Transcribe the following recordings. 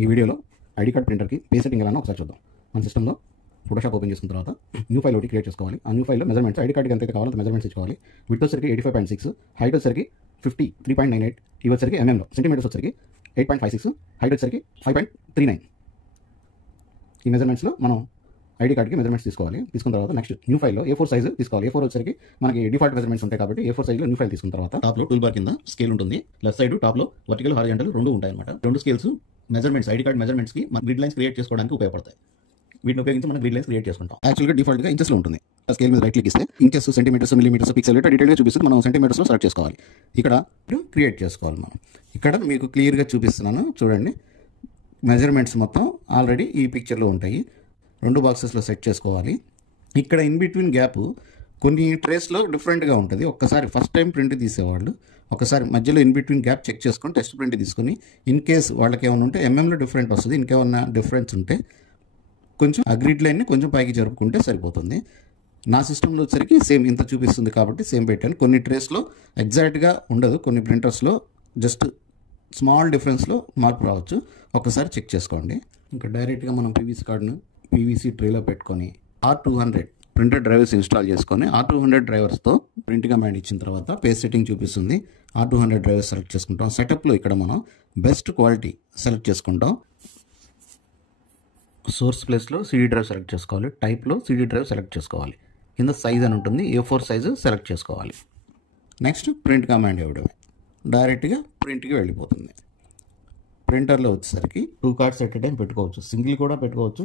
ఈ వీడియోలో ID card ప్రింటర్కి page setting ఎలా ఒకసారి చూద్దాం. మన సిస్టంలో ఫోటోషాప్ ఓపెన్ చేసుకున్న తర్వాత న్యూ ఫైల్ ఒకటి క్రియేట్ చేసుకోవాలి. ఆ న్యూ ఫైల్లో మెజర్మెంట్స్ ఐడి కార్డ్కి ఎంతైతే కావాలో మెజర్మెంట్స్ ఇచ్చుకోవాలి. విడ్త్ వచ్చరికి 85.6, హైట్ వచ్చరికి 53.98, ఇవి వచ్చరికి ఎంఎంలో, సెంటీమీటర్స్ వచ్చరికి 8.56, హైట్ వచ్చరికి 5.39. ఈ మెజర్మెంట్స్లో మనం ఐడి కార్డ్కి మెజర్మెంట్స్ తీసుకోవాలి. తీసుకున్న తర్వాత నెక్స్ట్ న్యూ ఫైల్లో A4 సైజ్ తీసుకోవాలి. A4 వచ్చరికి మనకి డిఫాల్ట్ మెజర్మెంట్స్ ఉంటాయి కాబట్టి A4 సైజ్లో న్యూ ఫైల్ తీసుకున్న తర్వాత టాప్లో టూల్ బార్ కింద స్కేల్ ఉంటుంది. లెఫ్ట్ సైడ్ టాప్లో వర్టికల్ హారిజాంటల్ రెండు ఉంటాయి అనమాట. రెండు స్కేల్స్ మెజర్మెంట్స్ ఐడి కార్డ్ మెజర్మెంట్స్కి మన గ్రిడ్ లైన్స్ క్రియేట్ చేసుకోవడానికి ఉపయోగపడతాయి. వీటిని ఉపయోగించి మనం గ్రిడ్ లైన్స్ క్రియేట్ చేసుకుంటాం. యాక్చువల్గా డిఫాల్ట్గా ఇంచెస్లో ఉంటుంది. ఆ స్కేల్ మీద రైట్ క్లిక్ ఇస్తే ఇంచెస్, సెంటీమీటర్స్, మిల్లీమీటర్స్, పిక్సెల్ డీటెయిల్గా చూపిస్తుంది. మనం సెంటీమీటర్స్లో సెలెక్ట్ చేసుకోవాలి. ఇక్కడ క్రియేట్ చేసుకోవాలి. మనం ఇక్కడ మీకు క్లియర్గా చూపిస్తున్నాను చూడండి. మెజర్మెంట్స్ మొత్తం ఆల్రెడీ ఈ పిక్చర్లో ఉంటాయి. రెండు బాక్సెస్లో సెట్ చేసుకోవాలి. ఇక్కడ ఇన్ బిట్వీన్ గ్యాప్ కొన్ని ట్రేస్లో డిఫరెంట్గా ఉంటుంది. ఒక్కసారి ఫస్ట్ టైం ప్రింట్ తీసేవాళ్ళు ఒకసారి మధ్యలో ఇన్ బిట్వీన్ గ్యాప్ చెక్ చేసుకొని టెస్ట్ ప్రింట్ తీసుకొని ఇన్ కేస్ వాళ్ళకి ఏమైనా ఉంటే ఎంఎంలో డిఫరెంట్ వస్తుంది. ఇంకేమన్నా డిఫరెన్స్ ఉంటే కొంచెం ఆ గ్రిడ్ లైన్ని కొంచెం పైకి జరుపుకుంటే సరిపోతుంది. నా సిస్టంలో వచ్చరికి సేమ్ ఇంత చూపిస్తుంది కాబట్టి సేమ్ పెట్టాను. కొన్ని ట్రేస్లో ఎగ్జాక్ట్గా ఉండదు. కొన్ని ప్రింటర్స్లో జస్ట్ స్మాల్ డిఫరెన్స్లో మార్పు రావచ్చు. ఒకసారి చెక్ చేసుకోండి. ఇంకా డైరెక్ట్గా మనం పీవీసీ కార్డును పీవీసీ ట్రేలో పెట్టుకొని R200 ప్రింటర్ డ్రైవర్స్ ఇన్స్టాల్ చేసుకొని R200 డ్రైవర్స్తో ప్రింట్ కమాండ్ ఇచ్చిన తర్వాత పేజ్ సెట్టింగ్ చూపిస్తుంది. R200 డ్రైవర్స్ సెలెక్ట్ చేసుకుంటాం. సెటప్లో ఇక్కడ మనం బెస్ట్ క్వాలిటీ సెలెక్ట్ చేసుకుంటాం. సోర్స్ ప్లేస్లో CD డ్రైవ్ సెలెక్ట్ చేసుకోవాలి. టైప్లో CD డ్రైవ్ సెలెక్ట్ చేసుకోవాలి. కింద సైజ్ అని ఉంటుంది. A4 సైజు సెలెక్ట్ చేసుకోవాలి. నెక్స్ట్ ప్రింట్ కమాండ్ ఇవ్వడమే. డైరెక్ట్గా ప్రింట్కి వెళ్ళిపోతుంది. ప్రింటర్లో వచ్చేసరికి 2 కార్డ్స్ ఎట్ ఏ టైం పెట్టుకోవచ్చు. సింగిల్ కూడా పెట్టుకోవచ్చు.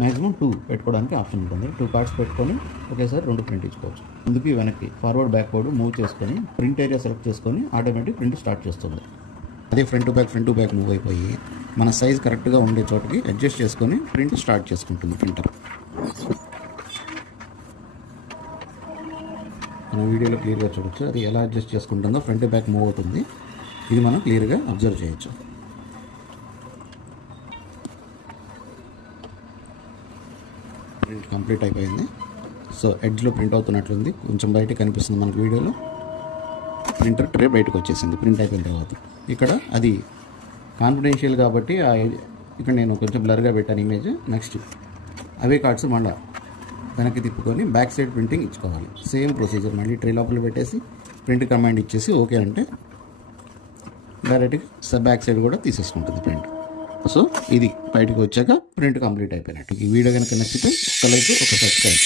మ్యాక్సిమం 2 పెట్టుకోవడానికి ఆప్షన్ ఉంటుంది. 2 కార్డ్స్ పెట్టుకొని ఒకేసారి 2 ప్రింట్ ఇచ్చుకోవచ్చు. ముందుకి వెనక్కి ఫార్వర్డ్ బ్యాక్వర్డ్ మూవ్ చేసుకొని ప్రింట్ ఏరియా సెలెక్ట్ చేసుకొని ఆటోమేటిక్ ప్రింట్ స్టార్ట్ చేస్తుంది. అదే ఫ్రంట్ టు బ్యాక్ మూవ్ అయిపోయి మన సైజ్ కరెక్ట్గా ఉండే చోటకి అడ్జస్ట్ చేసుకొని ప్రింట్ స్టార్ట్ చేసుకుంటుంది ప్రింటర్. మన వీడియోలో క్లియర్గా చూడొచ్చు అది ఎలా అడ్జస్ట్ చేసుకుంటుందో. ఫ్రంట్ టు బ్యాక్ మూవ్ అవుతుంది. ఇది మనం క్లియర్గా అబ్జర్వ్ చేయొచ్చు. ప్రింట్ కంప్లీట్ అయిపోయింది. సో ఎడ్జ్లో ప్రింట్ అవుతున్నట్లుంది. కొంచెం బయట కనిపిస్తుంది మనకు వీడియోలో. ప్రింటర్ ట్రే బయటకు వచ్చేసింది ప్రింట్ అయిపోయిన తర్వాత. ఇక్కడ అది కాన్ఫిడెన్షియల్ కాబట్టి ఇక్కడ నేను కొంచెం బ్లర్గా పెట్టాను ఇమేజ్. నెక్స్ట్ అవే కార్డ్స్ మళ్ళీ వెనక్కి తిప్పుకొని బ్యాక్ సైడ్ ప్రింటింగ్ ఇచ్చుకోవాలి. సేమ్ ప్రొసీజర్ మళ్ళీ ట్రే లోపల పెట్టేసి ప్రింట్ కమాండ్ ఇచ్చేసి ఓకే అంటే డైరెక్ట్గా బ్యాక్ సైడ్ కూడా తీసేసుకుంటుంది ప్రింట్. సో ఇది బయటకు వచ్చాక ప్రింట్ కంప్లీట్ అయిపోయినట్టు. ఈ వీడియో కనుక నచ్చితే ఒక లైక్, ఒక సబ్స్క్రైబ్.